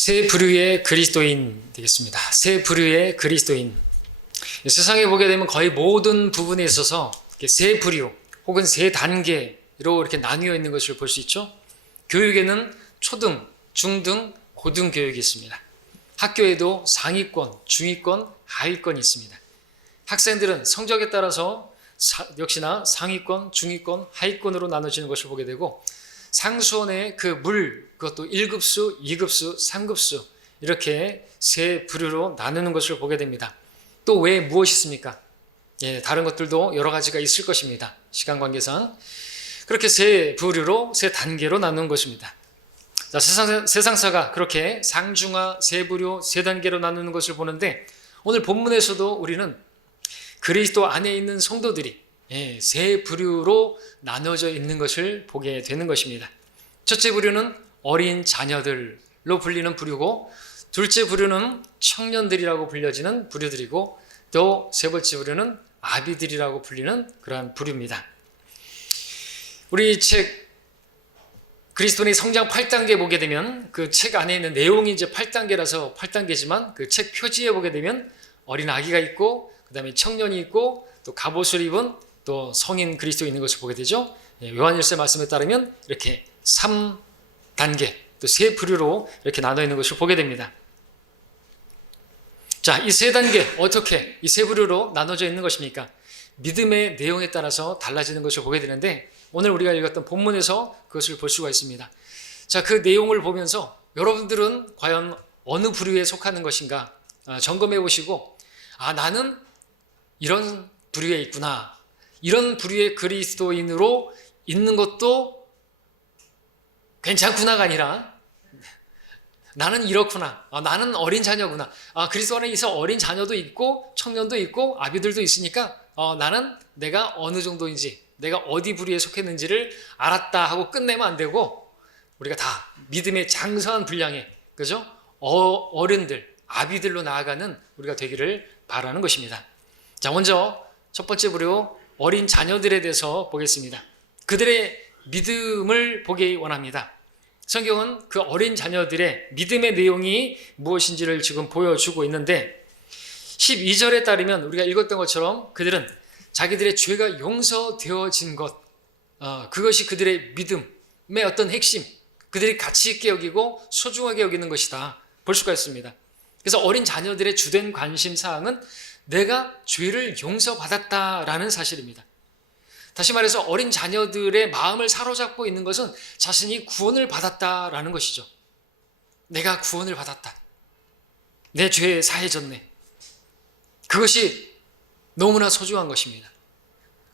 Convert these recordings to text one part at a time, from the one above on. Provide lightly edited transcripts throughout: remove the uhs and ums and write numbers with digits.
세 부류의 그리스도인 되겠습니다. 세 부류의 그리스도인. 세상에 보게 되면 거의 모든 부분에 있어서 세 부류 혹은 세 단계로 이렇게 나뉘어 있는 것을 볼 수 있죠. 교육에는 초등, 중등, 고등 교육이 있습니다. 학교에도 상위권, 중위권, 하위권이 있습니다. 학생들은 성적에 따라서 역시나 상위권, 중위권, 하위권으로 나눠지는 것을 보게 되고, 상수원의 그것도 1급수, 2급수, 3급수 이렇게 세 부류로 나누는 것을 보게 됩니다. 또 왜 무엇이 있습니까? 다른 것들도 여러 가지가 있을 것입니다. 시간 관계상 그렇게 세 부류로, 세 단계로 나누는 것입니다. 자, 세상사가 그렇게 상중하, 세 부류, 세 단계로 나누는 것을 보는데, 오늘 본문에서도 우리는 그리스도 안에 있는 성도들이 세 부류로 나눠져 있는 것을 보게 되는 것입니다. 첫째 부류는 어린 자녀들로 불리는 부류고, 둘째 부류는 청년들이라고 불려지는 부류들이고, 또 세 번째 부류는 아비들이라고 불리는 그러한 부류입니다. 우리 책 그리스도인의 성장 8단계 보게 되면, 그 책 안에 있는 내용이 이제 8단계라서 8단계지만 그 책 표지에 보게 되면 어린 아기가 있고, 그 다음에 청년이 있고, 또 갑옷을 입은 또 성인 그리스도 있는 것을 보게 되죠. 요한일서 말씀에 따르면 이렇게 3단계, 또 세 부류로 이렇게 나눠 있는 것을 보게 됩니다. 자, 이 세 단계 어떻게 이 세 부류로 나눠져 있는 것입니까? 믿음의 내용에 따라서 달라지는 것을 보게 되는데, 오늘 우리가 읽었던 본문에서 그것을 볼 수가 있습니다. 자, 그 내용을 보면서 여러분들은 과연 어느 부류에 속하는 것인가 점검해 보시고, 나는 이런 부류에 있구나, 이런 부류의 그리스도인으로 있는 것도 괜찮구나가 아니라, 나는 이렇구나, 나는 어린 자녀구나, 그리스도 안에 있어 어린 자녀도 있고 청년도 있고 아비들도 있으니까 나는 내가 어느 정도인지, 내가 어디 부류에 속했는지를 알았다 하고 끝내면 안 되고, 우리가 다 믿음의 장성한 분량의, 그죠? 어른들, 아비들로 나아가는 우리가 되기를 바라는 것입니다. 자, 먼저 첫 번째 부류 어린 자녀들에 대해서 보겠습니다. 그들의 믿음을 보기 원합니다. 성경은 그 어린 자녀들의 믿음의 내용이 무엇인지를 지금 보여주고 있는데, 12절에 따르면 우리가 읽었던 것처럼 그들은 자기들의 죄가 용서되어진 것, 그것이 그들의 믿음의 어떤 핵심, 그들이 가치 있게 여기고 소중하게 여기는 것이다 볼 수가 있습니다. 그래서 어린 자녀들의 주된 관심사항은 내가 죄를 용서받았다라는 사실입니다. 다시 말해서 어린 자녀들의 마음을 사로잡고 있는 것은 자신이 구원을 받았다라는 것이죠. 내가 구원을 받았다, 내 죄에 사해졌네, 그것이 너무나 소중한 것입니다.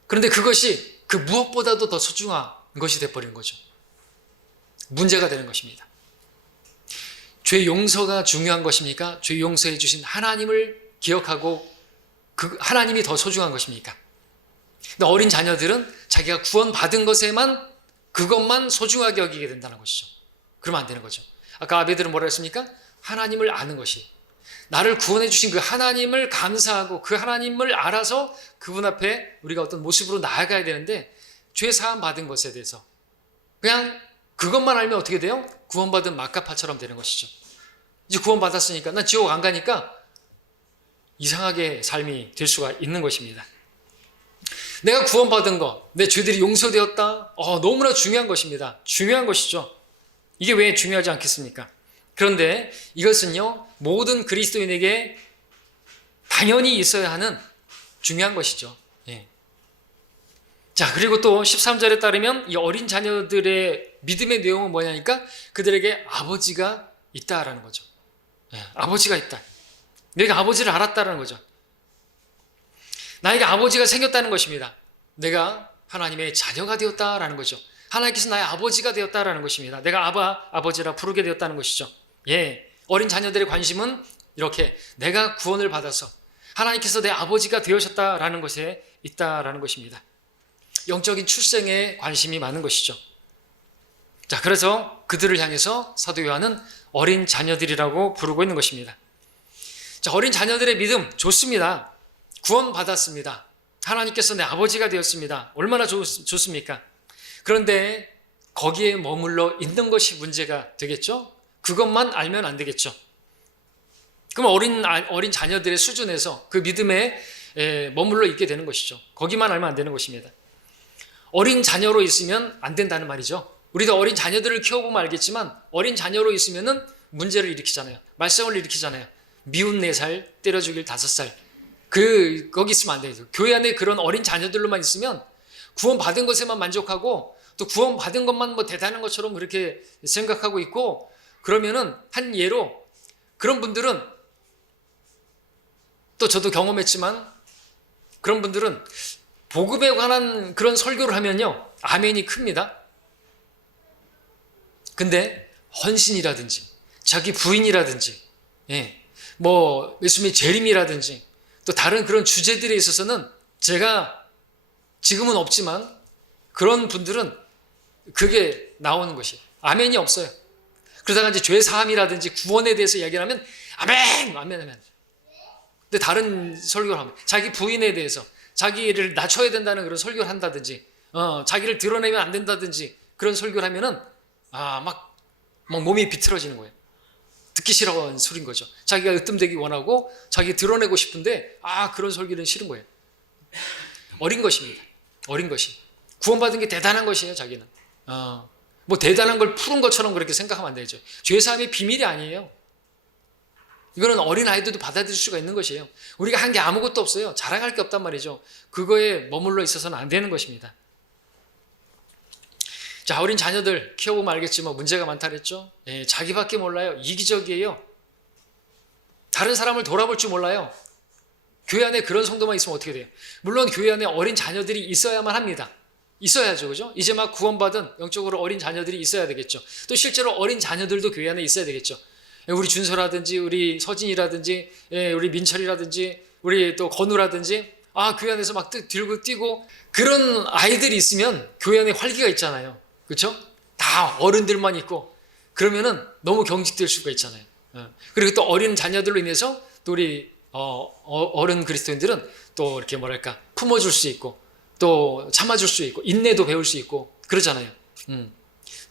그런데 그것이 그 무엇보다도 더 소중한 것이 되어버린 거죠. 문제가 되는 것입니다. 죄 용서가 중요한 것입니까? 죄 용서해 주신 하나님을 기억하고 그 하나님이 더 소중한 것입니까? 근데 어린 자녀들은 자기가 구원받은 것에만, 그것만 소중하게 여기게 된다는 것이죠. 그러면 안 되는 거죠. 아까 아베들은 뭐라 했습니까? 하나님을 아는 것이, 나를 구원해 주신 그 하나님을 감사하고 그 하나님을 알아서 그분 앞에 우리가 어떤 모습으로 나아가야 되는데, 죄 사함 받은 것에 대해서 그냥 그것만 알면 어떻게 돼요? 구원받은 마카파처럼 되는 것이죠. 이제 구원받았으니까 난 지옥 안 가니까 이상하게 삶이 될 수가 있는 것입니다. 내가 구원받은 것, 내 죄들이 용서되었다, 너무나 중요한 것입니다. 중요한 것이죠. 이게 왜 중요하지 않겠습니까? 그런데 이것은요, 모든 그리스도인에게 당연히 있어야 하는 중요한 것이죠. 자, 그리고 또 13절에 따르면 이 어린 자녀들의 믿음의 내용은 뭐냐니까, 그들에게 아버지가 있다라는 거죠. 아버지가 있다. 내가 아버지를 알았다라는 거죠. 나에게 아버지가 생겼다는 것입니다. 내가 하나님의 자녀가 되었다라는 거죠. 하나님께서 나의 아버지가 되었다라는 것입니다. 내가 아버지라 부르게 되었다는 것이죠. 어린 자녀들의 관심은 이렇게 내가 구원을 받아서 하나님께서 내 아버지가 되어셨다라는 것에 있다라는 것입니다. 영적인 출생에 관심이 많은 것이죠. 자, 그래서 그들을 향해서 사도 요한은 어린 자녀들이라고 부르고 있는 것입니다. 자, 어린 자녀들의 믿음 좋습니다. 구원받았습니다. 하나님께서 내 아버지가 되었습니다. 얼마나 좋습니까? 그런데 거기에 머물러 있는 것이 문제가 되겠죠? 그것만 알면 안 되겠죠. 그럼 어린 자녀들의 수준에서 그 믿음에 머물러 있게 되는 것이죠. 거기만 알면 안 되는 것입니다. 어린 자녀로 있으면 안 된다는 말이죠. 우리도 어린 자녀들을 키워보면 알겠지만 어린 자녀로 있으면은 문제를 일으키잖아요. 말썽을 일으키잖아요. 미운 4살, 때려 죽일 5살. 거기 있으면 안 돼요. 교회 안에 그런 어린 자녀들로만 있으면 구원 받은 것에만 만족하고 또 구원 받은 것만 뭐 대단한 것처럼 그렇게 생각하고 있고, 그러면은 한 예로 그런 분들은, 또 저도 경험했지만 그런 분들은 복음에 관한 그런 설교를 하면요, 아멘이 큽니다. 근데 헌신이라든지 자기 부인이라든지 뭐 예수님의 재림이라든지 또 다른 그런 주제들에 있어서는 제가 지금은 없지만 그런 분들은 그게 나오는 것이 아멘이 없어요. 그러다가 이제 죄 사함이라든지 구원에 대해서 이야기를 하면 아멘, 아멘, 아멘. 근데 다른 설교를 하면 자기 부인에 대해서 자기를 낮춰야 된다는 그런 설교를 한다든지 자기를 드러내면 안 된다든지 그런 설교를 하면은 막 몸이 비틀어지는 거예요. 듣기 싫어하는 소리인 거죠. 자기가 으뜸되기 원하고 자기 드러내고 싶은데 그런 설교는 싫은 거예요. 어린 것입니다. 어린 것이. 구원받은 게 대단한 것이에요. 자기는. 뭐 대단한 걸 푸른 것처럼 그렇게 생각하면 안 되죠. 죄사함의 비밀이 아니에요. 이거는 어린 아이들도 받아들일 수가 있는 것이에요. 우리가 한 게 아무것도 없어요. 자랑할 게 없단 말이죠. 그거에 머물러 있어서는 안 되는 것입니다. 자, 어린 자녀들 키워보면 알겠지만 문제가 많다 그랬죠. 자기밖에 몰라요. 이기적이에요. 다른 사람을 돌아볼 줄 몰라요. 교회 안에 그런 성도만 있으면 어떻게 돼요? 물론 교회 안에 어린 자녀들이 있어야만 합니다. 있어야죠, 그죠? 이제 막 구원받은 영적으로 어린 자녀들이 있어야 되겠죠. 또 실제로 어린 자녀들도 교회 안에 있어야 되겠죠. 우리 준서라든지 우리 서진이라든지 우리 민철이라든지 우리 또 건우라든지 교회 안에서 막 들고 뛰고 그런 아이들이 있으면 교회 안에 활기가 있잖아요. 그렇죠? 다 어른들만 있고 그러면은 너무 경직될 수가 있잖아요. 그리고 또 어린 자녀들로 인해서 또 우리 어른 그리스도인들은 또 이렇게 뭐랄까 품어줄 수 있고 또 참아줄 수 있고 인내도 배울 수 있고 그러잖아요.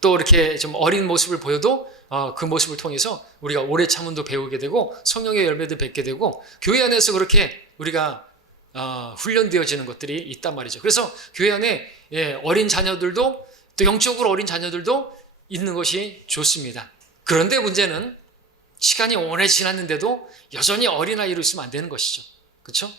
또 이렇게 좀 어린 모습을 보여도 그 모습을 통해서 우리가 오래 참음도 배우게 되고 성령의 열매도 맺게 되고 교회 안에서 그렇게 우리가 훈련되어지는 것들이 있단 말이죠. 그래서 교회 안에 어린 자녀들도 또 영적으로 어린 자녀들도 있는 것이 좋습니다. 그런데 문제는 시간이 오래 지났는데도 여전히 어린아이로 있으면 안 되는 것이죠. 그렇죠?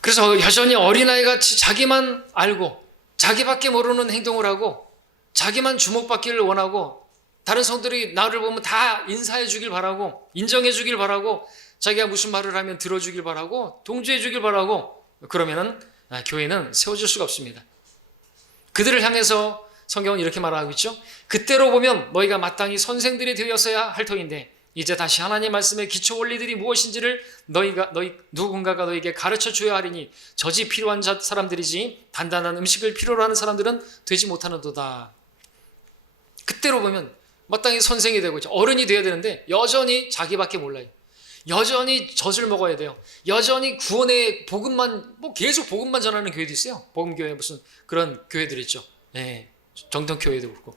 그래서 여전히 어린아이같이 자기만 알고 자기밖에 모르는 행동을 하고 자기만 주목받기를 원하고 다른 성들이 나를 보면 다 인사해 주길 바라고 인정해 주길 바라고 자기가 무슨 말을 하면 들어주길 바라고 동조해 주길 바라고 그러면은 교회는 세워질 수가 없습니다. 그들을 향해서 성경은 이렇게 말하고 있죠. 그때로 보면 너희가 마땅히 선생들이 되었어야 할 터인데 이제 다시 하나님 말씀의 기초 원리들이 무엇인지를 누군가가 너희에게 가르쳐 줘야 하리니 젖이 필요한 사람들이지 단단한 음식을 필요로 하는 사람들은 되지 못하는도다. 그때로 보면 마땅히 선생이 되고 어른이 되어야 되는데 여전히 자기밖에 몰라요. 여전히 젖을 먹어야 돼요. 여전히 구원의 복음만 계속 복음만 전하는 교회도 있어요. 복음교회 무슨 그런 교회들 있죠. 정통교회도 그렇고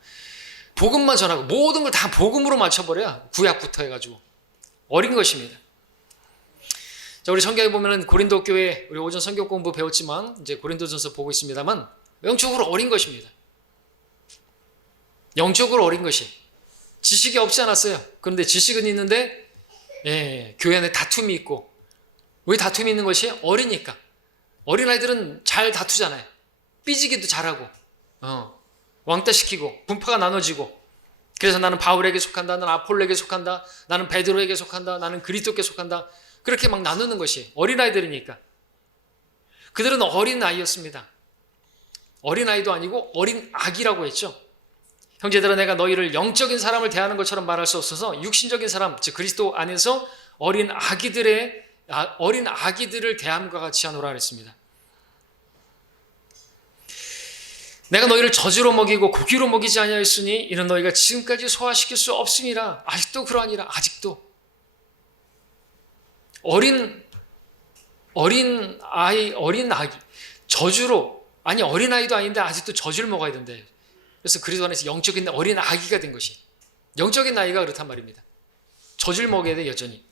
복음만 전하고 모든 걸 다 복음으로 맞춰버려야 구약부터 해가지고 어린 것입니다. 자, 우리 성경에 보면은 고린도 교회 우리 오전 성경 공부 배웠지만 이제 고린도전서 보고 있습니다만 영적으로 어린 것입니다. 영적으로 어린 것이 지식이 없지 않았어요. 그런데 지식은 있는데 교회 안에 다툼이 있고 왜 다툼이 있는 것이 어리니까 어린아이들은 잘 다투잖아요. 삐지기도 잘하고 왕따시키고 분파가 나눠지고 그래서 나는 바울에게 속한다, 나는 아폴로에게 속한다, 나는 베드로에게 속한다, 나는 그리스도께 속한다 그렇게 막 나누는 것이 어린아이들이니까 그들은 어린아이였습니다. 어린아이도 아니고 어린 아기라고 했죠. 형제들아 내가 너희를 영적인 사람을 대하는 것처럼 말할 수 없어서 육신적인 사람 즉 그리스도 안에서 어린 아기들을 대함과 같이 하노라 그랬습니다. 내가 너희를 저주로 먹이고 고기로 먹이지 아니하였으니 이는 너희가 지금까지 소화시킬 수 없음이라. 아직도 그러하니라. 아직도 어린 아기 저주로 어린아이도 아닌데 아직도 저주를 먹어야 된대. 그래서 그리스도 안에서 영적인 어린 아기가 된 것이, 영적인 나이가 그렇단 말입니다. 젖을 먹여야 돼 여전히.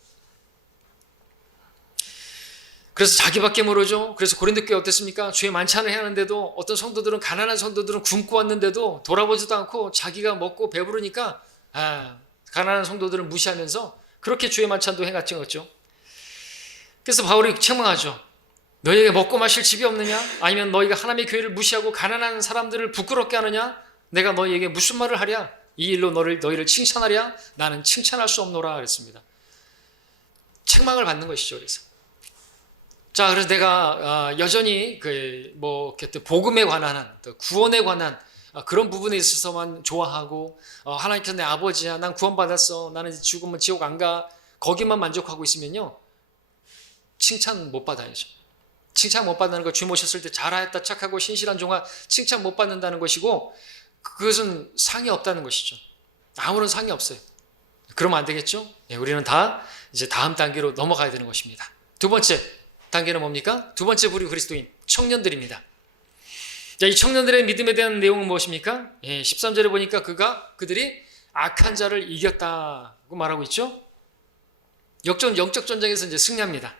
그래서 자기밖에 모르죠. 그래서 고린도 교회 어땠습니까? 주의 만찬을 해야 하는데도 어떤 성도들은, 가난한 성도들은 굶고 왔는데도 돌아보지도 않고 자기가 먹고 배부르니까 가난한 성도들은 무시하면서 그렇게 주의 만찬도 해갔죠. 그래서 바울이 책망하죠. 너희에게 먹고 마실 집이 없느냐? 아니면 너희가 하나님의 교회를 무시하고 가난한 사람들을 부끄럽게 하느냐? 내가 너희에게 무슨 말을 하랴? 이 일로 너희를 칭찬하랴? 나는 칭찬할 수 없노라 그랬습니다. 책망을 받는 것이죠. 그래서 자, 그래서 내가 여전히 복음에 관한, 구원에 관한 그런 부분에 있어서만 좋아하고, 하나님께서 내 아버지야, 난 구원받았어, 나는 죽으면 지옥 안 가, 거기만 만족하고 있으면요, 칭찬 못 받아야죠. 칭찬 못 받는 거, 주 모셨을 때 잘하였다, 착하고 신실한 종아, 칭찬 못 받는다는 것이고, 그것은 상이 없다는 것이죠. 아무런 상이 없어요. 그러면 안 되겠죠? 네, 우리는 다 이제 다음 단계로 넘어가야 되는 것입니다. 두 번째 단계는 뭡니까? 두 번째 부류 그리스도인 청년들입니다. 자, 이 청년들의 믿음에 대한 내용은 무엇입니까? 13절에 보니까 그들이 악한 자를 이겼다고 말하고 있죠. 영적 전쟁에서 이제 승리합니다.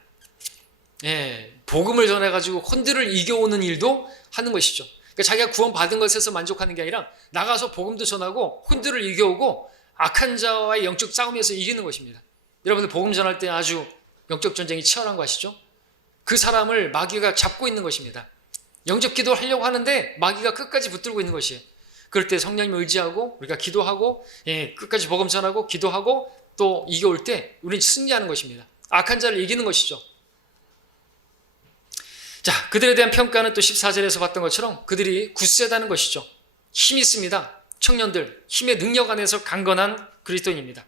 복음을 전해가지고 혼들을 이겨오는 일도 하는 것이죠. 그러니까 자기가 구원받은 것에서 만족하는 게 아니라 나가서 복음도 전하고 혼들을 이겨오고 악한 자와의 영적 싸움에서 이기는 것입니다. 여러분들 복음 전할 때 아주 영적 전쟁이 치열한 거 아시죠? 그 사람을 마귀가 잡고 있는 것입니다. 영접 기도를 하려고 하는데 마귀가 끝까지 붙들고 있는 것이에요. 그럴 때 성령님을 의지하고 우리가 기도하고 끝까지 복음 전하고 기도하고 또 이겨올 때 우리는 승리하는 것입니다. 악한 자를 이기는 것이죠. 자, 그들에 대한 평가는 또 14절에서 봤던 것처럼 그들이 굳세다는 것이죠. 힘이 있습니다. 청년들, 힘의 능력 안에서 강건한 그리스도인입니다.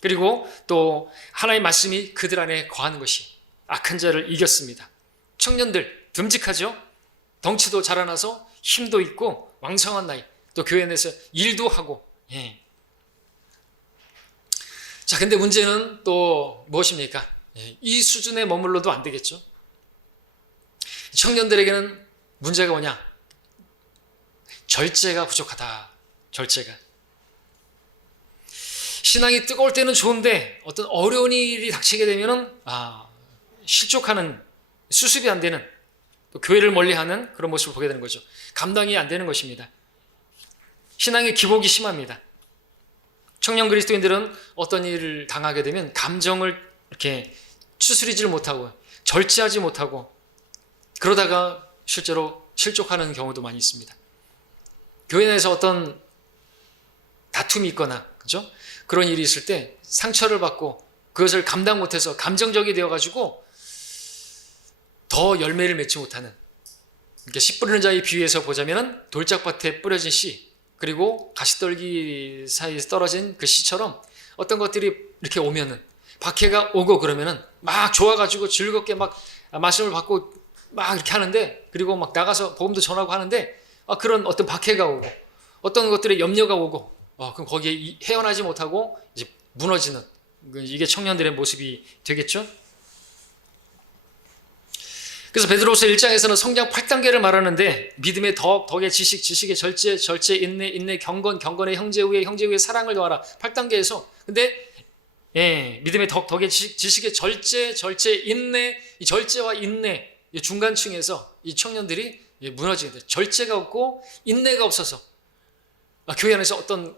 그리고 또 하나님의 말씀이 그들 안에 거하는 것이 악한 자를 이겼습니다. 청년들 듬직하죠? 덩치도 자라나서 힘도 있고 왕성한 나이, 또 교회 내에서 일도 하고. 자, 근데 문제는 또 무엇입니까? 이 수준에 머물러도 안 되겠죠. 청년들에게는 문제가 뭐냐? 절제가 부족하다. 절제가. 신앙이 뜨거울 때는 좋은데 어떤 어려운 일이 닥치게 되면은 실족하는, 수습이 안 되는, 또 교회를 멀리하는 그런 모습을 보게 되는 거죠. 감당이 안 되는 것입니다. 신앙의 기복이 심합니다. 청년 그리스도인들은 어떤 일을 당하게 되면 감정을 이렇게 추스리지 못하고 절제하지 못하고 그러다가 실제로 실족하는 경우도 많이 있습니다. 교회 내에서 어떤 다툼이 있거나, 그죠? 그런 일이 있을 때 상처를 받고 그것을 감당 못해서 감정적이 되어가지고 더 열매를 맺지 못하는, 이렇게 씨 뿌리는 자의 비유에서 보자면 돌짝밭에 뿌려진 씨, 그리고 가시떨기 사이에서 떨어진 그 씨처럼 어떤 것들이 이렇게 오면은, 박해가 오고 그러면은 막 좋아가지고 즐겁게 막 말씀을 받고 막 이렇게 하는데, 그리고 막 나가서 복음도 전하고 하는데 그런 어떤 박해가 오고 어떤 것들의 염려가 오고 그럼 거기에 헤어나지 못하고 이제 무너지는, 이게 청년들의 모습이 되겠죠. 그래서 베드로서 1장에서는 성장 8단계를 말하는데 믿음의 덕의 지식의 절제, 인내, 경건의 형제 후에 사랑을 더하라. 8단계에서. 근데 믿음의 덕의 지식의 절제, 인내, 이 절제와 인내, 이 중간층에서 이 청년들이 무너지게 돼요. 절제가 없고 인내가 없어서 교회 안에서 어떤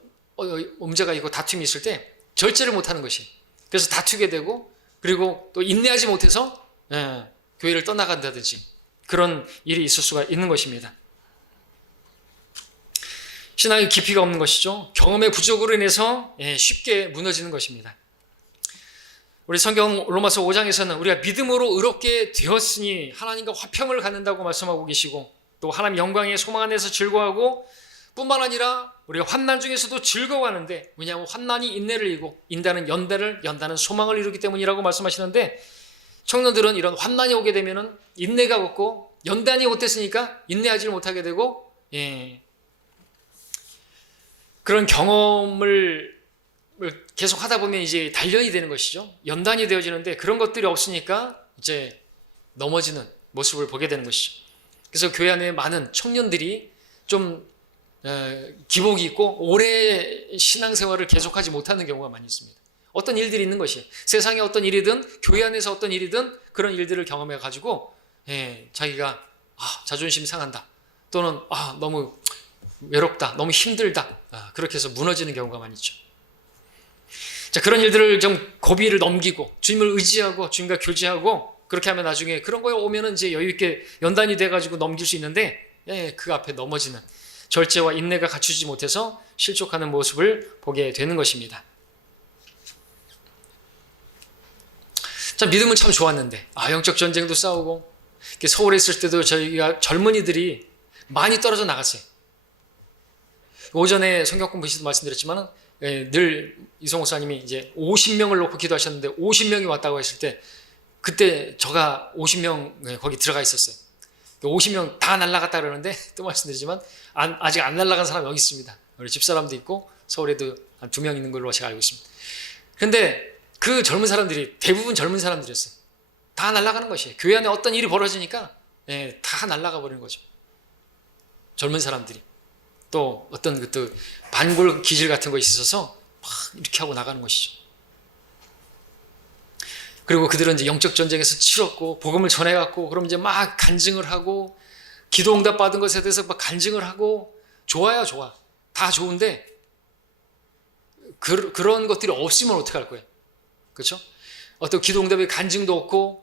문제가 있고 다툼이 있을 때 절제를 못하는 것이, 그래서 다투게 되고, 그리고 또 인내하지 못해서 교회를 떠나간다든지 그런 일이 있을 수가 있는 것입니다. 신앙의 깊이가 없는 것이죠. 경험의 부족으로 인해서 쉽게 무너지는 것입니다. 우리 성경 로마서 5장에서는 우리가 믿음으로 의롭게 되었으니 하나님과 화평을 갖는다고 말씀하고 계시고, 또 하나님 영광의 소망 안에서 즐거워하고, 뿐만 아니라 우리가 환난 중에서도 즐거워하는데, 왜냐하면 환난이 인내를 이고 인내는 연다는 소망을 이루기 때문이라고 말씀하시는데, 청년들은 이런 환난이 오게 되면은 인내가 없고 연단이 못했으니까 인내하지 못하게 되고, 그런 경험을 계속 하다 보면 이제 단련이 되는 것이죠. 연단이 되어지는데 그런 것들이 없으니까 이제 넘어지는 모습을 보게 되는 것이죠. 그래서 교회 안에 많은 청년들이 좀 기복이 있고 오래 신앙생활을 계속하지 못하는 경우가 많이 있습니다. 어떤 일들이 있는 것이에요. 세상에 어떤 일이든 교회 안에서 어떤 일이든 그런 일들을 경험해 가지고 자기가 자존심 상한다, 또는 너무 외롭다, 너무 힘들다, 그렇게 해서 무너지는 경우가 많이 있죠. 자, 그런 일들을 좀 고비를 넘기고 주님을 의지하고 주님과 교제하고 그렇게 하면 나중에 그런 거에 오면은 이제 여유 있게 연단이 돼 가지고 넘길 수 있는데, 그 앞에 넘어지는 절제와 인내가 갖추지 못해서 실족하는 모습을 보게 되는 것입니다. 자, 믿음은 참 좋았는데 영적 전쟁도 싸우고, 서울에 있을 때도 저희가 젊은이들이 많이 떨어져 나갔어요. 오전에 성경 공부 시도 말씀드렸지만 늘 이성호 목사님이 이제 50명을 놓고 기도하셨는데 50명이 왔다고 했을 때 그때 저가 50명 거기 들어가 있었어요. 50명 다 날아갔다 그러는데 또 말씀드리지만 아직 안 날아간 사람이 여기 있습니다. 우리 집사람도 있고 서울에도 한 2명 있는 걸로 제가 알고 있습니다. 그런데 그 젊은 사람들이 대부분 젊은 사람들이었어요. 다 날아가는 것이에요. 교회 안에 어떤 일이 벌어지니까 다 날아가 버리는 거죠. 젊은 사람들이. 또 어떤 또 반골 기질 같은 것이 있어서 막 이렇게 하고 나가는 것이죠. 그리고 그들은 이제 영적 전쟁에서 치렀고 복음을 전해갖고 그럼 이제 막 간증을 하고 기도 응답 받은 것에 대해서 막 간증을 하고 좋아요, 좋아. 다 좋은데 그런 것들이 없으면 어떡할 거예요? 그렇죠? 어떤 기도 응답의 간증도 없고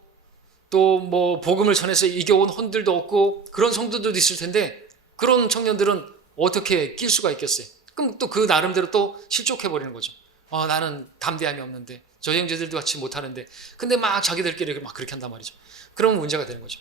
또 뭐 복음을 전해서 이겨온 혼들도 없고 그런 성도들도 있을 텐데 그런 청년들은 어떻게 낄 수가 있겠어요? 그럼 또 그 나름대로 또 실족해버리는 거죠. 나는 담대함이 없는데 저 형제들도 같이 못하는데 근데 막 자기들끼리 막 그렇게 한단 말이죠. 그러면 문제가 되는 거죠.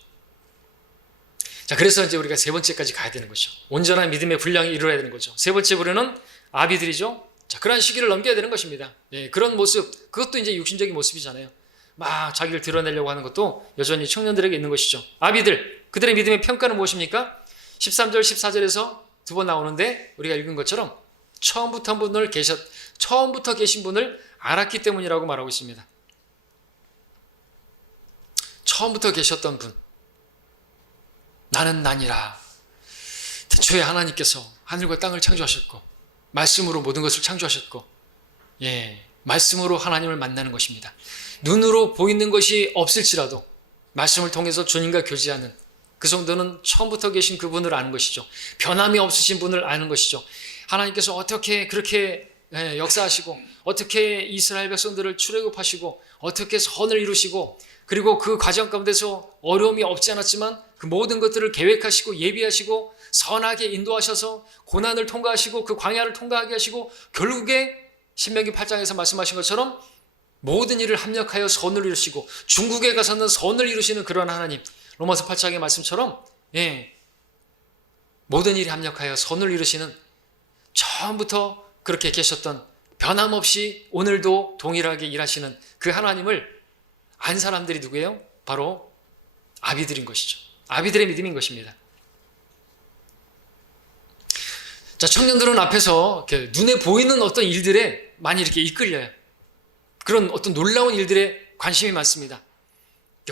자, 그래서 이제 우리가 세 번째까지 가야 되는 거죠. 온전한 믿음의 분량이 이루어야 되는 거죠. 세 번째 부류는 아비들이죠. 자, 그러한 시기를 넘겨야 되는 것입니다. 그런 모습, 그것도 이제 육신적인 모습이잖아요. 막 자기를 드러내려고 하는 것도 여전히 청년들에게 있는 것이죠. 아비들, 그들의 믿음의 평가는 무엇입니까? 13절, 14절에서 두 번 나오는데 우리가 읽은 것처럼 처음부터 계신 분을 알았기 때문이라고 말하고 있습니다. 처음부터 계셨던 분, 나는 나니라. 태초에 하나님께서 하늘과 땅을 창조하셨고 말씀으로 모든 것을 창조하셨고 말씀으로 하나님을 만나는 것입니다. 눈으로 보이는 것이 없을지라도 말씀을 통해서 주님과 교제하는 그 정도는 처음부터 계신 그분을 아는 것이죠. 변함이 없으신 분을 아는 것이죠. 하나님께서 어떻게 그렇게 역사하시고 어떻게 이스라엘 백성들을 출애굽하시고 어떻게 선을 이루시고 그리고 그 과정 가운데서 어려움이 없지 않았지만 그 모든 것들을 계획하시고 예비하시고 선하게 인도하셔서 고난을 통과하시고 그 광야를 통과하게 하시고 결국에 신명기 8장에서 말씀하신 것처럼 모든 일을 합력하여 선을 이루시고 중국에 가서는 선을 이루시는 그런 하나님, 로마서 8장의 말씀처럼 모든 일이 합력하여 선을 이루시는 처음부터 그렇게 계셨던 변함없이 오늘도 동일하게 일하시는 그 하나님을 안 사람들이 누구예요? 바로 아비들인 것이죠. 아비들의 믿음인 것입니다. 자, 청년들은 앞에서 이렇게 눈에 보이는 어떤 일들에 많이 이렇게 이끌려요. 그런 어떤 놀라운 일들에 관심이 많습니다.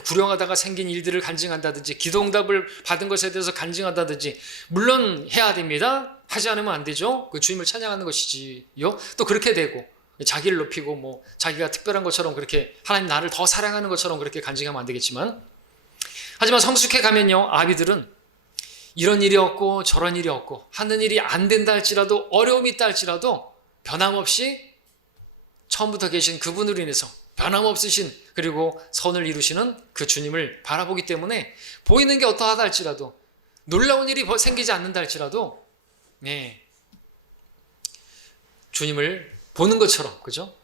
구령하다가 생긴 일들을 간증한다든지 기도응답을 받은 것에 대해서 간증한다든지 물론 해야 됩니다. 하지 않으면 안 되죠. 그 주님을 찬양하는 것이지요. 또 그렇게 되고 자기를 높이고 뭐 자기가 특별한 것처럼 그렇게 하나님 나를 더 사랑하는 것처럼 그렇게 간증하면 안 되겠지만 하지만 성숙해 가면요, 아비들은 이런 일이 없고 저런 일이 없고 하는 일이 안 된다 할지라도 어려움이 있다 할지라도 변함없이 처음부터 계신 그분으로 인해서 변함없으신 그리고 선을 이루시는 그 주님을 바라보기 때문에 보이는 게 어떠하다 할지라도 놀라운 일이 생기지 않는다 할지라도 주님을 보는 것처럼, 그죠?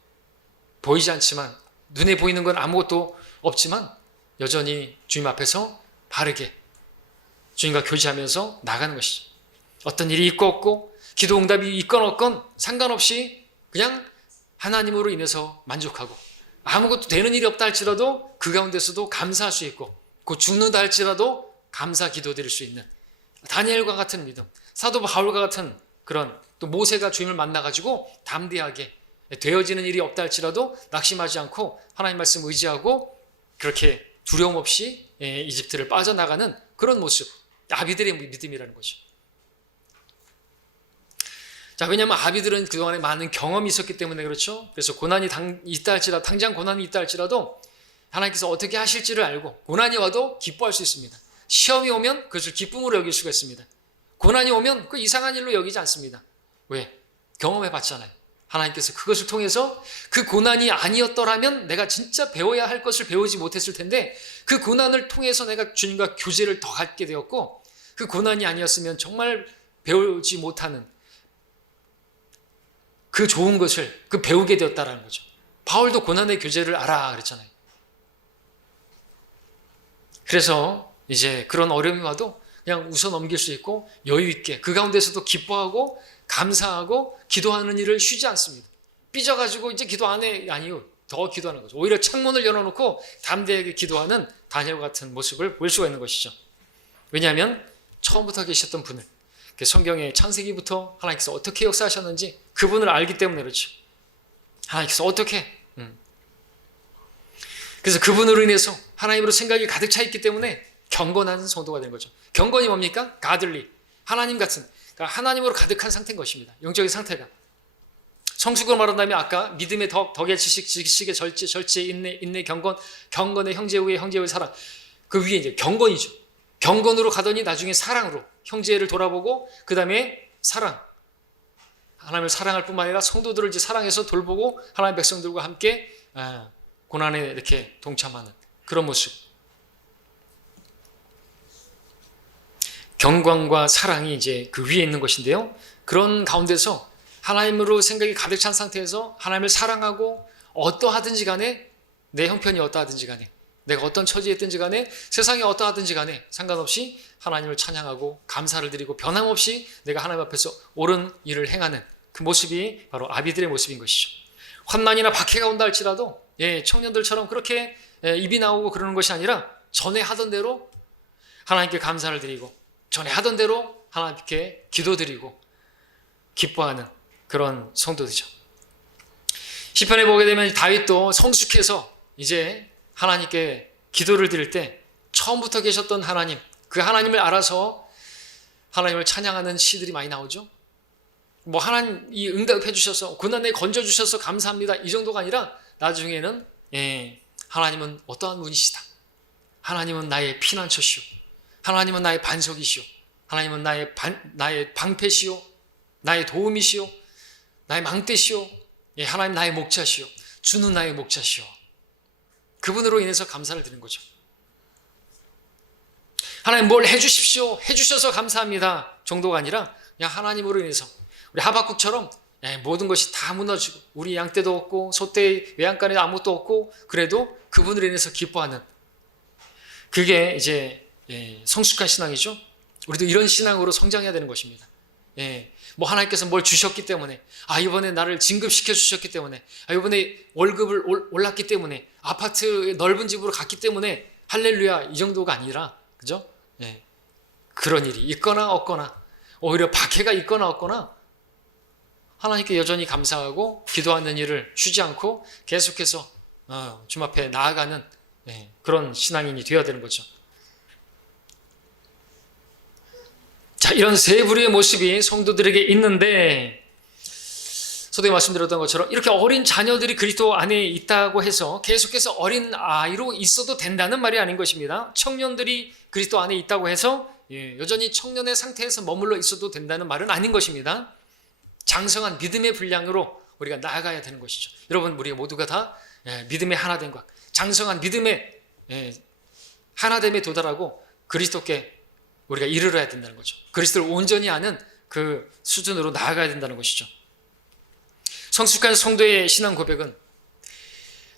보이지 않지만 눈에 보이는 건 아무것도 없지만 여전히 주님 앞에서 바르게 주님과 교제하면서 나가는 것이죠. 어떤 일이 있고 없고 기도 응답이 있건 없건 상관없이 그냥 하나님으로 인해서 만족하고 아무것도 되는 일이 없다 할지라도 그 가운데서도 감사할 수 있고 곧 죽는다 할지라도 감사 기도드릴 수 있는 다니엘과 같은 믿음, 사도 바울과 같은 그런 또 모세가 주님을 만나가지고 담대하게 되어지는 일이 없다 할지라도 낙심하지 않고 하나님 말씀 의지하고 그렇게 두려움 없이 이집트를 빠져나가는 그런 모습, 아비들의 믿음이라는 거죠. 자, 왜냐하면 아비들은 그동안에 많은 경험이 있었기 때문에 그렇죠. 그래서 고난이 있다 할지라도, 당장 고난이 있다 할지라도 하나님께서 어떻게 하실지를 알고 고난이 와도 기뻐할 수 있습니다. 시험이 오면 그것을 기쁨으로 여길 수가 있습니다. 고난이 오면 그 이상한 일로 여기지 않습니다. 왜? 경험해 봤잖아요. 하나님께서 그것을 통해서 그 고난이 아니었더라면 내가 진짜 배워야 할 것을 배우지 못했을 텐데 그 고난을 통해서 내가 주님과 교제를 더 갖게 되었고 그 고난이 아니었으면 정말 배우지 못하는 그 좋은 것을 그 배우게 되었다라는 거죠. 바울도 고난의 교제를 알아 그랬잖아요. 그래서 이제 그런 어려움이 와도 그냥 웃어 넘길 수 있고 여유 있게 그 가운데서도 기뻐하고 감사하고 기도하는 일을 쉬지 않습니다. 삐져가지고 이제 기도 안 해 아니요, 더 기도하는 거죠. 오히려 창문을 열어놓고 담대하게 기도하는 다니엘 같은 모습을 볼 수가 있는 것이죠. 왜냐하면 처음부터 계셨던 분을 성경의 창세기부터 하나님께서 어떻게 역사하셨는지 그분을 알기 때문에 그렇죠. 하나님께서 어떻게 그래서 그분으로 인해서 하나님으로 생각이 가득 차 있기 때문에 경건한 성도가 된 거죠. 경건이 뭡니까? 가들리, 하나님 같은, 그러니까 하나님으로 가득한 상태인 것입니다. 영적인 상태가. 성숙을 말한다면 아까 믿음의 덕의 지식, 지식의 절제, 인내, 경건, 경건의 형제 후에 사랑. 그 위에 이제 경건이죠. 경건으로 가더니 나중에 사랑으로 형제를 돌아보고 그 다음에 사랑. 하나님을 사랑할 뿐만 아니라 성도들을 이제 사랑해서 돌보고 하나님의 백성들과 함께 고난에 이렇게 동참하는 그런 모습. 경건과 사랑이 이제 그 위에 있는 것인데요. 그런 가운데서 하나님으로 생각이 가득 찬 상태에서 하나님을 사랑하고 어떠하든지 간에 내 형편이 어떠하든지 간에 내가 어떤 처지에 있든지 간에 세상이 어떠하든지 간에 상관없이 하나님을 찬양하고 감사를 드리고 변함없이 내가 하나님 앞에서 옳은 일을 행하는 그 모습이 바로 아비들의 모습인 것이죠. 환난이나 박해가 온다 할지라도 청년들처럼 그렇게 입이 나오고 그러는 것이 아니라 전에 하던 대로 하나님께 감사를 드리고 전에 하던 대로 하나님께 기도드리고 기뻐하는 그런 성도들이죠. 시편에 보게 되면 다윗도 성숙해서 이제 하나님께 기도를 드릴 때 처음부터 계셨던 하나님, 그 하나님을 알아서 하나님을 찬양하는 시들이 많이 나오죠. 뭐 하나님이 응답해 주셔서 고난에 건져 주셔서 감사합니다 이 정도가 아니라 나중에는 하나님은 어떠한 분이시다. 하나님은 나의 피난처시오. 하나님은 나의 반석이시오. 하나님은 나의 방패시오. 나의 도움이시오. 나의 망대시오. 하나님 나의 목자시오. 주는 나의 목자시오. 그분으로 인해서 감사를 드리는 거죠. 하나님 뭘 해주십시오. 해주셔서 감사합니다 정도가 아니라 그냥 하나님으로 인해서 우리 하박국처럼 모든 것이 다 무너지고 우리 양떼도 없고 소떼의 외양간에 아무것도 없고 그래도 그분으로 인해서 기뻐하는 그게 이제 성숙한 신앙이죠. 우리도 이런 신앙으로 성장해야 되는 것입니다. 뭐 하나님께서 뭘 주셨기 때문에 이번에 나를 진급시켜 주셨기 때문에 이번에 월급을 올랐기 때문에 아파트 넓은 집으로 갔기 때문에 할렐루야 이 정도가 아니라 그죠? 그런 일이 있거나 없거나 오히려 박해가 있거나 없거나 하나님께 여전히 감사하고 기도하는 일을 쉬지 않고 계속해서 주님 앞에 나아가는 그런 신앙인이 되어야 되는 거죠. 자, 이런 세 부류의 모습이 성도들에게 있는데 서두에 말씀드렸던 것처럼 이렇게 어린 자녀들이 그리스도 안에 있다고 해서 계속해서 어린 아이로 있어도 된다는 말이 아닌 것입니다. 청년들이 그리스도 안에 있다고 해서 여전히 청년의 상태에서 머물러 있어도 된다는 말은 아닌 것입니다. 장성한 믿음의 분량으로 우리가 나아가야 되는 것이죠. 여러분 우리 모두가 다 믿음의 하나됨과 장성한 믿음의 하나됨에 도달하고 그리스도께 우리가 이르러야 된다는 거죠. 그리스도를 온전히 아는 그 수준으로 나아가야 된다는 것이죠. 성숙한 성도의 신앙 고백은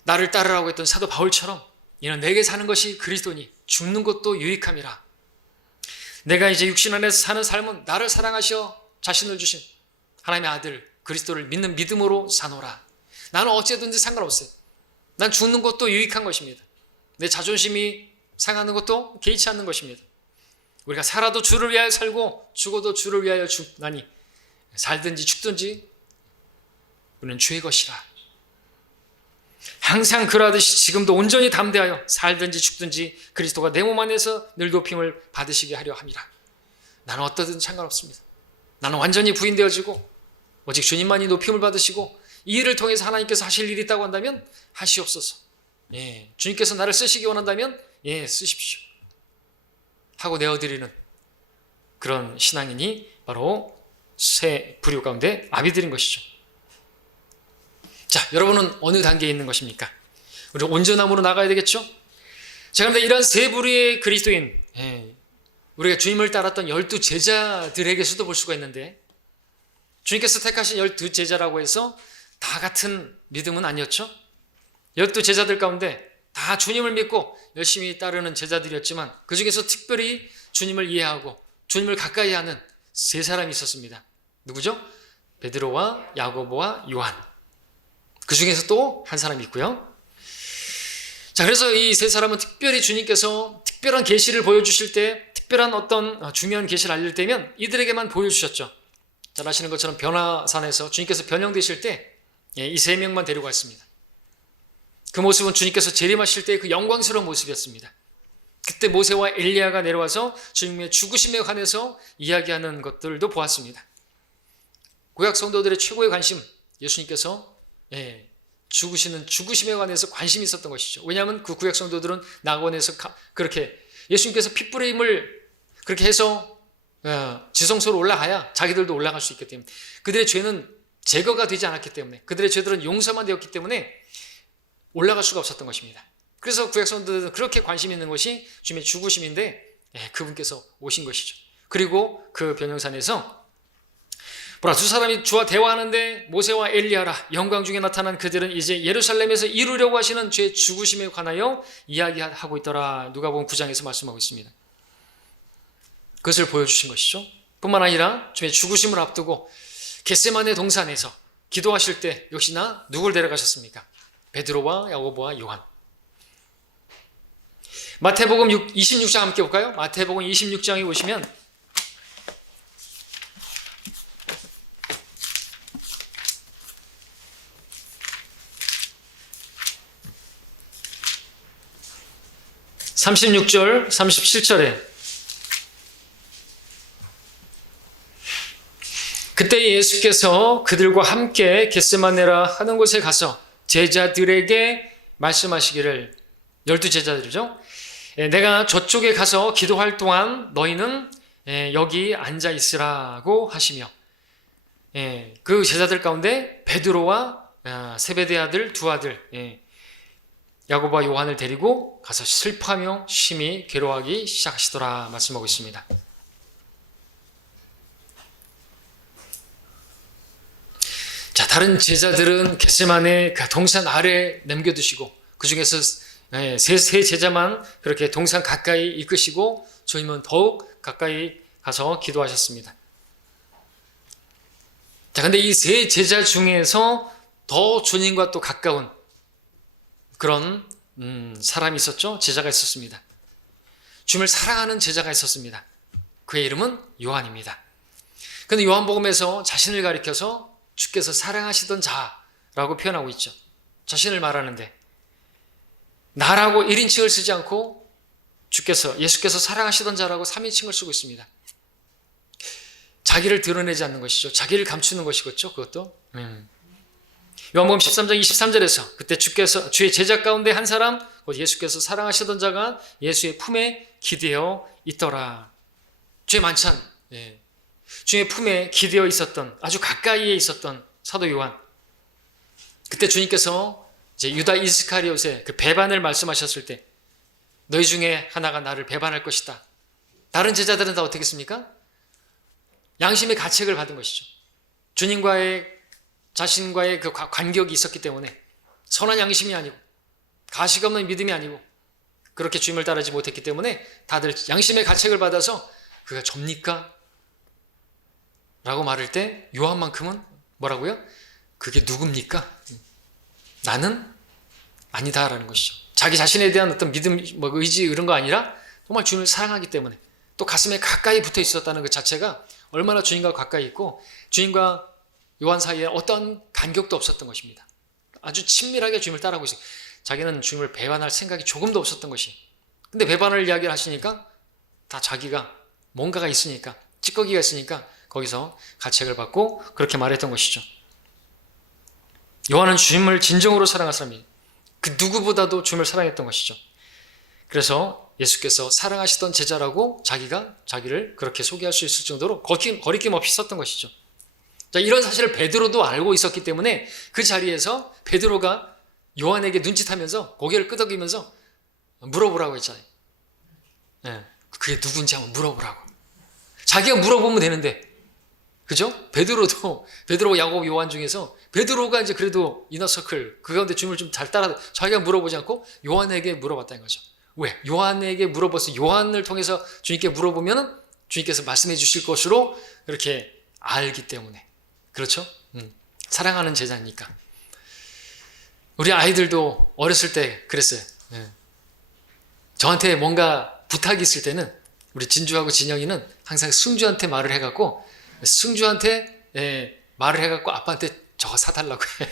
나를 따르라고 했던 사도 바울처럼 이는 내게 사는 것이 그리스도니 죽는 것도 유익함이라. 내가 이제 육신 안에서 사는 삶은 나를 사랑하시어 자신을 주신 하나님의 아들 그리스도를 믿는 믿음으로 사노라. 나는 어찌든지 상관없어요. 난 죽는 것도 유익한 것입니다. 내 자존심이 상하는 것도 개의치 않는 것입니다. 우리가 살아도 주를 위하여 살고 죽어도 주를 위하여 죽나니 살든지 죽든지 우리는 주의 것이라. 항상 그러하듯이 지금도 온전히 담대하여 살든지 죽든지 그리스도가 내 몸 안에서 늘 높임을 받으시게 하려 함이라. 나는 어떠든 상관없습니다. 나는 완전히 부인되어지고 오직 주님만이 높임을 받으시고 이 일을 통해서 하나님께서 하실 일이 있다고 한다면 하시옵소서. 주님께서 나를 쓰시기 원한다면 쓰십시오 하고 내어드리는 그런 신앙인이 바로 새 부류 가운데 아비들인 것이죠. 자, 여러분은 어느 단계에 있는 것입니까? 우리 온전함으로 나가야 되겠죠? 자, 그런데 이런 세 부류의 그리스도인, 우리가 주님을 따랐던 12 제자들에게서도 볼 수가 있는데, 주님께서 택하신 12 제자라고 해서 다 같은 믿음은 아니었죠? 12 제자들 가운데 다 주님을 믿고 열심히 따르는 제자들이었지만 그 중에서 특별히 주님을 이해하고 주님을 가까이 하는 세 사람이 있었습니다. 누구죠? 베드로와 야고보와 요한. 그 중에서 또 한 사람이 있고요. 자, 그래서 이 세 사람은 특별히 주님께서 특별한 계시를 보여주실 때, 특별한 어떤 중요한 계시를 알릴 때면 이들에게만 보여주셨죠. 잘 아시는 것처럼 변화산에서 주님께서 변형되실 때 이 세 명만 데리고 왔습니다. 그 모습은 주님께서 재림하실 때 그 영광스러운 모습이었습니다. 그때 모세와 엘리야가 내려와서 주님의 죽으심에 관해서 이야기하는 것들도 보았습니다. 구약 성도들의 최고의 관심, 예수님께서 죽으시는 죽으심에 관해서 관심이 있었던 것이죠. 왜냐하면 그 구약 성도들은 낙원에서 그렇게 예수님께서 핏부림을 그렇게 해서 지성소로 올라가야 자기들도 올라갈 수 있기 때문에, 그들의 죄는 제거가 되지 않았기 때문에, 그들의 죄들은 용서만 되었기 때문에 올라갈 수가 없었던 것입니다. 그래서 구약 성도들은 그렇게 관심 있는 것이 주님의 죽으심인데 그분께서 오신 것이죠. 그리고 그 변형산에서 보라, 두 사람이 주와 대화하는데 모세와 엘리야라 영광 중에 나타난 그들은 이제 예루살렘에서 이루려고 하시는 죄의 죽으심에 관하여 이야기하고 있더라. 누가복음 9장에서 말씀하고 있습니다. 그것을 보여주신 것이죠. 뿐만 아니라 주의 죽으심을 앞두고 겟세마네 동산에서 기도하실 때 역시나 누굴 데려가셨습니까? 베드로와 야고보와 요한. 마태복음 26장 함께 볼까요? 마태복음 26장에 보시면 (36절) (37절에) 그때 예수께서 그들과 함께 겟세마네라 하는 곳에 가서 제자들에게 말씀하시기를, 12 제자들이죠. 내가 저쪽에 가서 기도할 동안 너희는 여기 앉아 있으라고 하시며, 그 제자들 가운데 베드로와 세베대 아들 두 아들 야고보와 요한을 데리고 가서 슬퍼하며 심히 괴로워하기 시작하시더라 말씀하고 있습니다. 자, 다른 제자들은 겟세마네 그 동산 아래 남겨두시고 그 중에서 세 제자만 그렇게 동산 가까이 이끄시고 주님은 더욱 가까이 가서 기도하셨습니다. 자, 근데 이 세 제자 중에서 더 주님과 또 가까운 그런 사람이 있었죠. 제자가 있었습니다. 주님을 사랑하는 제자가 있었습니다. 그의 이름은 요한입니다. 그런데 요한복음에서 자신을 가리켜서 주께서 사랑하시던 자라고 표현하고 있죠. 자신을 말하는데 나라고 1인칭을 쓰지 않고 예수께서 사랑하시던 자라고 3인칭을 쓰고 있습니다. 자기를 드러내지 않는 것이죠. 자기를 감추는 것이겠죠. 그것도. 요한복음 13장 23절에서 그때 주의 제자 가운데 한 사람, 곧 예수께서 사랑하시던 자가 예수의 품에 기대어 있더라. 죄 만찬, 주의 품에 기대어 있었던, 아주 가까이에 있었던 사도 요한. 그때 주님께서 이제 유다 이스카리옷의 그 배반을 말씀하셨을 때 너희 중에 하나가 나를 배반할 것이다. 다른 제자들은 다 어떻게 했습니까? 양심의 가책을 받은 것이죠. 자신과의 그 간격이 있었기 때문에 선한 양심이 아니고 가식 없는 믿음이 아니고 그렇게 주님을 따르지 못했기 때문에 다들 양심의 가책을 받아서 그가 접니까? 라고 말할 때 요한만큼은 뭐라고요? 그게 누굽니까? 나는 아니다라는 것이죠. 자기 자신에 대한 어떤 믿음, 의지 이런 거 아니라 정말 주님을 사랑하기 때문에 또 가슴에 가까이 붙어 있었다는 그 자체가 얼마나 주님과 가까이 있고 주님과 요한 사이에 어떤 간격도 없었던 것입니다. 아주 친밀하게 주님을 따라하고 있어요. 자기는 주님을 배반할 생각이 조금도 없었던 것이. 근데 배반을 이야기를 하시니까 다 자기가 뭔가가 있으니까, 찌꺼기가 있으니까 거기서 가책을 받고 그렇게 말했던 것이죠. 요한은 주님을 진정으로 사랑한 사람이에요. 그 누구보다도 주님을 사랑했던 것이죠. 그래서 예수께서 사랑하시던 제자라고 자기를 그렇게 소개할 수 있을 정도로 거리낌 없이 썼던 것이죠. 자, 이런 사실을 베드로도 알고 있었기 때문에 그 자리에서 베드로가 요한에게 눈짓하면서 고개를 끄덕이면서 물어보라고 했잖아요. 네, 그게 누군지 한번 물어보라고. 자기가 물어보면 되는데, 그죠? 베드로, 야고보, 요한 중에서 베드로가 이제 그래도 이너서클 그 가운데 주님을 좀 잘 따라 자기가 물어보지 않고 요한에게 물어봤다는 거죠. 왜? 요한에게 물어봐서 요한을 통해서 주님께 물어보면 주님께서 말씀해 주실 것으로 그렇게 알기 때문에. 그렇죠? 사랑하는 제자니까. 우리 아이들도 어렸을 때 그랬어요. 네. 저한테 뭔가 부탁이 있을 때는 우리 진주하고 진영이는 항상 승주한테 말을 해갖고 아빠한테 저거 사달라고 해.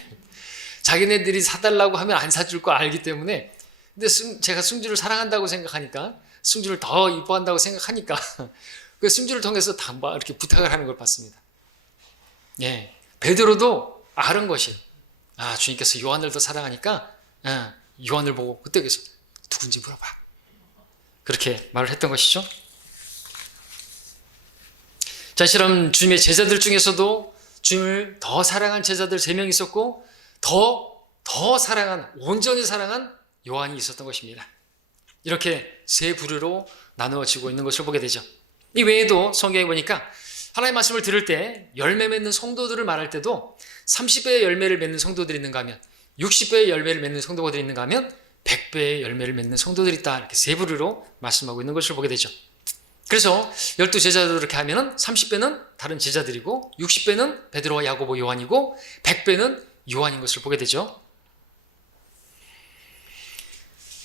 자기네들이 사달라고 하면 안 사줄 거 알기 때문에. 근데 제가 승주를 사랑한다고 생각하니까, 승주를 더 이뻐한다고 생각하니까 그 승주를 통해서 다 이렇게 부탁을 하는 걸 봤습니다. 예, 베드로도 아는 것이에요. 아, 주님께서 요한을 더 사랑하니까 요한을 보고 그때 그래서 누군지 물어봐. 그렇게 말을 했던 것이죠. 자, 실은 주님의 제자들 중에서도 주님을 더 사랑한 제자들 3명 있었고 더 사랑한, 온전히 사랑한 요한이 있었던 것입니다. 이렇게 3부류로 나누어지고 있는 것을 보게 되죠. 이 외에도 성경에 보니까 하나님의 말씀을 들을 때 열매 맺는 성도들을 말할 때도 30배의 열매를 맺는 성도들이 있는가 하면 60배의 열매를 맺는 성도들이 있는가 하면 100배의 열매를 맺는 성도들이 있다. 이렇게 3부류로 말씀하고 있는 것을 보게 되죠. 그래서 12제자들 이렇게 하면은 30배는 다른 제자들이고 60배는 베드로와 야고보, 요한이고 100배는 요한인 것을 보게 되죠.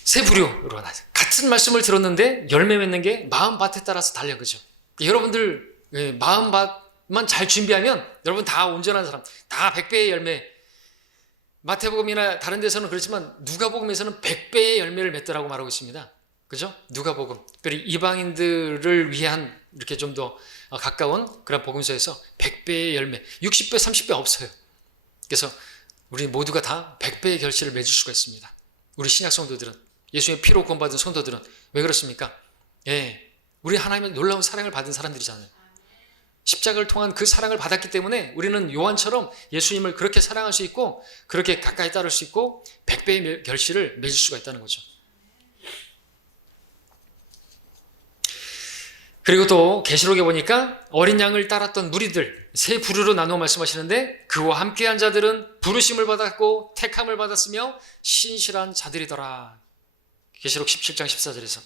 3부류로 나죠. 같은 말씀을 들었는데 열매 맺는 게 마음밭에 따라서 달려, 그죠? 여러분들 마음밭만 잘 준비하면 여러분 다 온전한 사람, 다 100배의 열매. 마태복음이나 다른 데서는 그렇지만 누가복음에서는 100배의 열매를 맺더라고 말하고 있습니다. 그죠? 누가복음. 그리고 이방인들을 위한 이렇게 좀 더 가까운 그런 복음서에서 100배의 열매, 60배, 30배 없어요. 그래서 우리 모두가 다 100배의 결실을 맺을 수가 있습니다. 우리 신약 성도들은, 예수의 피로 구원받은 성도들은. 왜 그렇습니까? 예, 우리 하나님의 놀라운 사랑을 받은 사람들이잖아요. 십자가를 통한 그 사랑을 받았기 때문에 우리는 요한처럼 예수님을 그렇게 사랑할 수 있고 그렇게 가까이 따를 수 있고 100배의 결실을 맺을 수가 있다는 거죠. 그리고 또 계시록에 보니까 어린 양을 따랐던 무리들 3부류로 나누어 말씀하시는데 그와 함께한 자들은 부르심을 받았고 택함을 받았으며 신실한 자들이더라. 계시록 17장 14절에서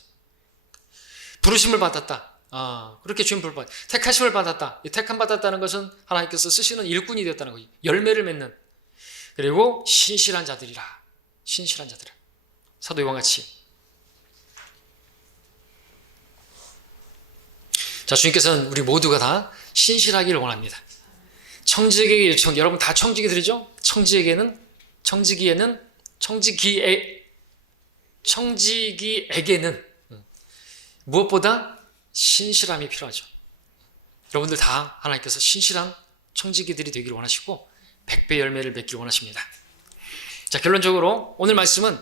부르심을 받았다. 그렇게 주님 부르심, 택하심을 받았다. 이 택함 받았다는 것은 하나님께서 쓰시는 일꾼이 되었다는 거예요. 열매를 맺는. 그리고 신실한 자들이라. 신실한 자들이라. 사도 요한같이. 자, 주님께서는 우리 모두가 다 신실하기를 원합니다. 청지기에게 요청, 여러분 다 청지기들이죠? 청지기에게는 무엇보다 신실함이 필요하죠. 여러분들 다 하나님께서 신실한 청지기들이 되기를 원하시고 100배 열매를 맺기를 원하십니다. 자, 결론적으로 오늘 말씀은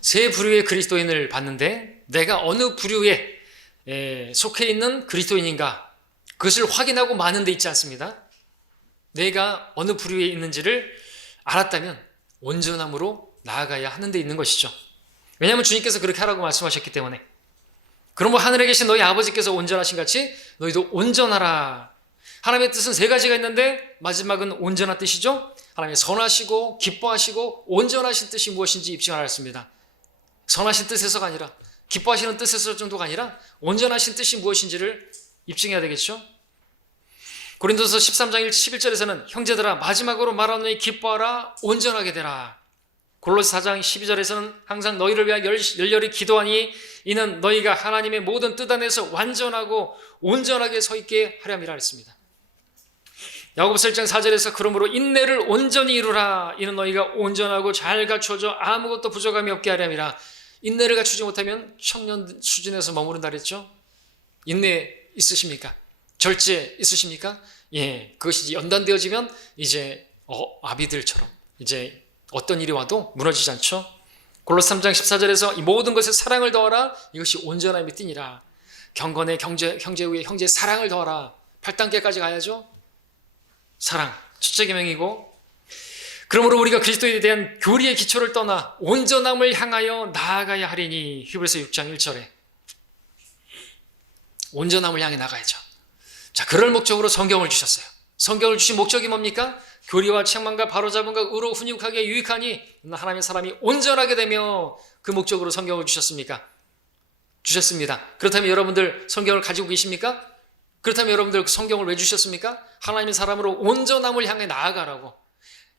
3부류의 그리스도인을 봤는데 내가 어느 부류에 속해 있는 그리스도인인가, 그것을 확인하고 마는 데 있지 않습니다. 내가 어느 부류에 있는지를 알았다면 온전함으로 나아가야 하는 데 있는 것이죠. 왜냐하면 주님께서 그렇게 하라고 말씀하셨기 때문에. 그럼 하늘에 계신 너희 아버지께서 온전하신 같이 너희도 온전하라. 하나님의 뜻은 3가지가 있는데 마지막은 온전한 뜻이죠. 하나님의 선하시고 기뻐하시고 온전하신 뜻이 무엇인지 입증하였습니다. 선하신 뜻에서가 아니라, 기뻐하시는 뜻에서 정도가 아니라 온전하신 뜻이 무엇인지를 입증해야 되겠죠. 고린도서 13장 11절에서는 형제들아 마지막으로 말하노니 기뻐하라, 온전하게 되라. 골로새 4장 12절에서는 항상 너희를 위하여 열렬히 기도하니 이는 너희가 하나님의 모든 뜻 안에서 완전하고 온전하게 서 있게 하렴이라 했습니다. 야고보서 1장 4절에서 그러므로 인내를 온전히 이루라. 이는 너희가 온전하고 잘 갖춰져 아무것도 부족함이 없게 하렴이라. 인내를 갖추지 못하면 청년 수준에서 머무른다 그랬죠. 인내 있으십니까? 절제 있으십니까? 예, 그것이 이제 연단되어지면 이제 아비들처럼 이제 어떤 일이 와도 무너지지 않죠. 골로새 3장 14절에서 이 모든 것에 사랑을 더하라. 이것이 온전함이 띠니라. 경건의 형제 후에 형제 사랑을 더하라. 8단계까지 가야죠. 사랑, 첫째 계명이고, 그러므로 우리가 그리스도에 대한 교리의 기초를 떠나 온전함을 향하여 나아가야 하리니. 히브리서 6장 1절에 온전함을 향해 나가야죠. 자, 그럴 목적으로 성경을 주셨어요. 성경을 주신 목적이 뭡니까? 교리와 책망과 바로잡음과 의로 훈육하게 유익하니 하나님의 사람이 온전하게 되며, 그 목적으로 성경을 주셨습니까? 주셨습니다. 그렇다면 여러분들 성경을 가지고 계십니까? 그렇다면 여러분들 그 성경을 왜 주셨습니까? 하나님의 사람으로 온전함을 향해 나아가라고.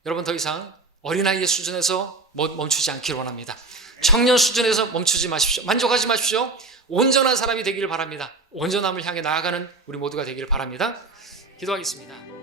여러분 더 이상 어린아이의 수준에서 멈추지 않기를 원합니다. 청년 수준에서 멈추지 마십시오. 만족하지 마십시오. 온전한 사람이 되기를 바랍니다. 온전함을 향해 나아가는 우리 모두가 되기를 바랍니다. 기도하겠습니다.